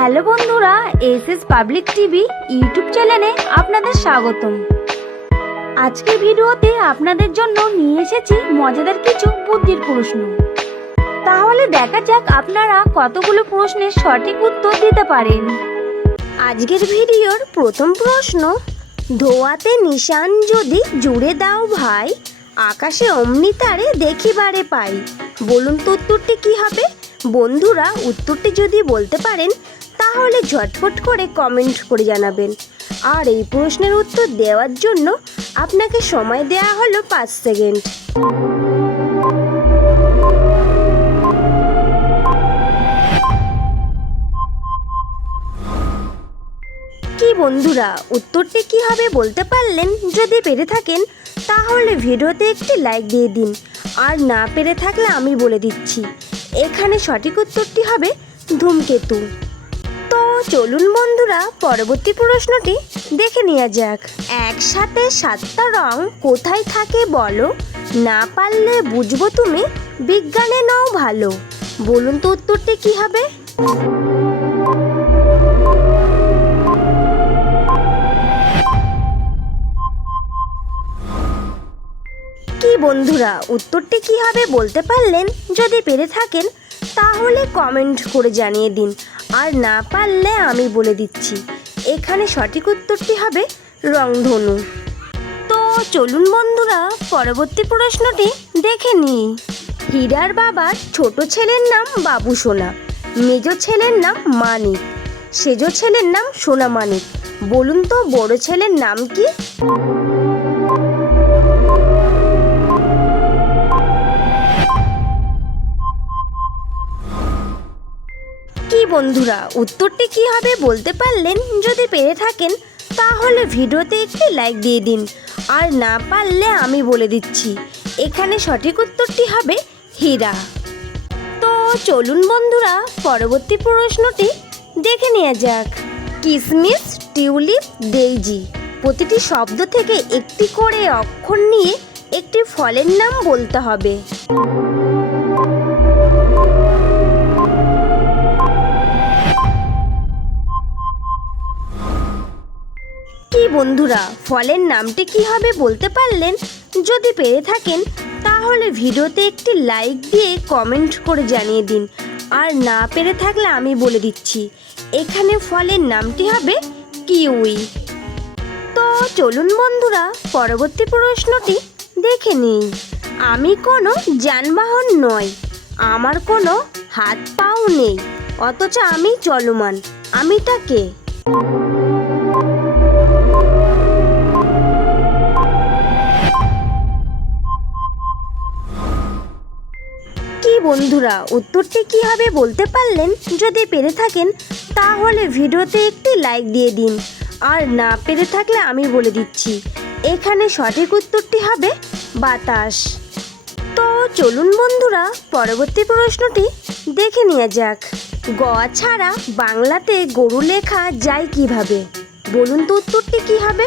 Hello বন্ধুরা S S public TV YouTube চ্যানেলে আপনাদের স্বাগতম। আজকের ভিডিওতে আপনাদের জন্য নিয়ে এসেছি মজাদার কিছু বুদ্ধির প্রশ্ন। তাহলে দেখা যাক আপনারা কতগুলো প্রশ্নের সঠিক উত্তর দিতে পারেন। আজকের ভিডিওর প্রথম প্রশ্ন, ধোয়াতে নিশান যদি জুড়ে দাও ভাই, আকাশে অমনি তারে দেখিবারে পাই। বলুন তো উত্তরটি কি হবে? বন্ধুরা, উত্তরটি যদি বলতে পারেন তাহলে ঝটফট করে কমেন্ট করে জানাবেন। আর এই প্রশ্নের উত্তর দেওয়ার জন্য আপনাকে সময় দেওয়া হলো পাঁচ সেকেন্ড। কি বন্ধুরা, উত্তরটি কি হবে বলতে পারলেন? যদি পেরে থাকেন, তাহলে ভিডিওতে একটি লাইক দিয়ে দিন। আর না পেরে থাকলে আমি বলে দিচ্ছি। এখানে সঠিক উত্তরটি হবে ধূমকেতু। তো চলুন বন্ধুরা, পরবর্তী প্রশ্নটি দেখে নেওয়া যাক। একসাথে সাতটা রং কোথায় থাকে বলো? না পারলে বুঝব তুমি, বিজ্ঞানে নাও ভালো। বলুন তো উত্তরটি কি হবে? কি বন্ধুরা, উত্তরটি কি হবে বলতে পারলেন? যদি পেরে থাকেন তাহলে কমেন্ট করে জানিয়ে দিন। আর না পারলে আমি বলে দিচ্ছি। এখানে সঠিক উত্তরটি হবে রংধনু। তো চলুন বন্ধুরা, পরবর্তী প্রশ্নটি দেখে নিই। হীরার বাবার ছোট ছেলের নাম বাবু সোনা, মেজ ছেলের নাম মানিক, সেজ ছেলের নাম সোনা মানিক। বলুন তো, বড় ছেলের নাম কি? কি বন্ধুরা, উত্তরটি কি হবে বলতে পারলেন? যদি পেরে থাকেন, তাহলে ভিডিওতে একটি লাইক দিয়ে দিন। আর না পারলে আমি বলে দিচ্ছি, এখানে সঠিক উত্তরটি হবে হীরা। তো চলুন বন্ধুরা, পরবর্তী প্রশ্নটি দেখে নেওয়া যাক। কিসমিস, টিউলিপ ডেইজি প্রতিটি শব্দ থেকে একটি করে অক্ষর নিয়ে একটি ফলের নাম বলতে হবে। কি বন্ধুরা, ফলের নামটি কি হবে বলতে পারলেন? যদি পেরে থাকেন, তাহলে ভিডিওতে একটি লাইক দিয়ে কমেন্ট করে জানিয়ে দিন। আর না পেরে থাকলে আমি বলে দিচ্ছি, এখানে ফলের নামটি হবে কিউই। তো চলুন বন্ধুরা, পরবর্তী প্রশ্নটি দেখে নিই। আমি কোনো যানবাহন নয়, আমার কোনো হাত পাও নেই, অথচ আমি চলমান। আমিটা কে? কি বন্ধুরা, উত্তরটি কি হবে বলতে পারলেন যদি পেরে থাকেন, তাহলে ভিডিওতে একটি লাইক দিয়ে দিন। আর না পেরে থাকলে আমি বলে দিচ্ছি, এখানে সঠিক উত্তরটি হবে বাতাস। তো চলুন বন্ধুরা, পরবর্তী প্রশ্নটি দেখে নেওয়া যাক। গ ছাড়া বাংলাতে গরু লেখা যায় কীভাবে? বলুন তো উত্তরটি কি হবে?